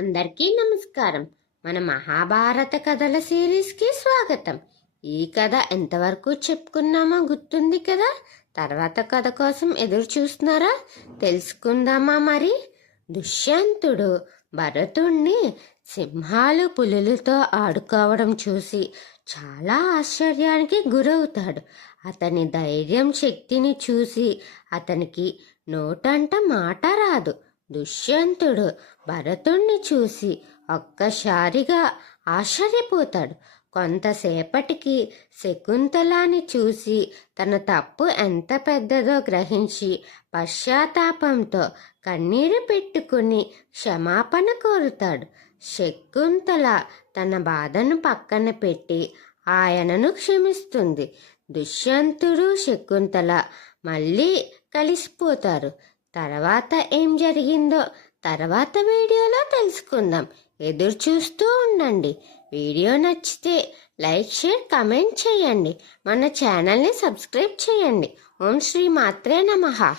అందరికీ నమస్కారం. మన మహాభారత కథల సిరీస్కి స్వాగతం. ఈ కథ ఎంతవరకు చెప్పుకున్నామో గుర్తుంది కదా? తర్వాత కథ కోసం ఎదురు చూస్తున్నారా? తెలుసుకుందామా మరి? దుష్యంతుడు భరతుణ్ణి సింహాలు పులులతో ఆడుకోవడం చూసి చాలా ఆశ్చర్యానికి గురవుతాడు. అతని ధైర్యం శక్తిని చూసి అతనికి నోటంట మాట రాదు. దుష్యంతుడు భరతుణ్ణి చూసి ఒక్కసారిగా ఆశ్చర్యపోతాడు. కొంతసేపటికి శకుంతలాని చూసి తన తప్పు ఎంత పెద్దదో గ్రహించి పశ్చాత్తాపంతో కన్నీరు పెట్టుకుని క్షమాపణ కోరుతాడు. శకుంతల తన బాధను పక్కన పెట్టి ఆయనను క్షమిస్తుంది. దుష్యంతుడు శకుంతల మళ్ళీ కలిసిపోతారు. తర్వాత ఏం జరిగిందో తర్వాత వీడియోలో తెలుసుకుందాం. ఎదురు చూస్తూ ఉండండి. వీడియో నచ్చితే లైక్, షేర్, కమెంట్ చేయండి. మన ఛానల్ని సబ్స్క్రైబ్ చేయండి. ఓం శ్రీ మాత్రే నమః.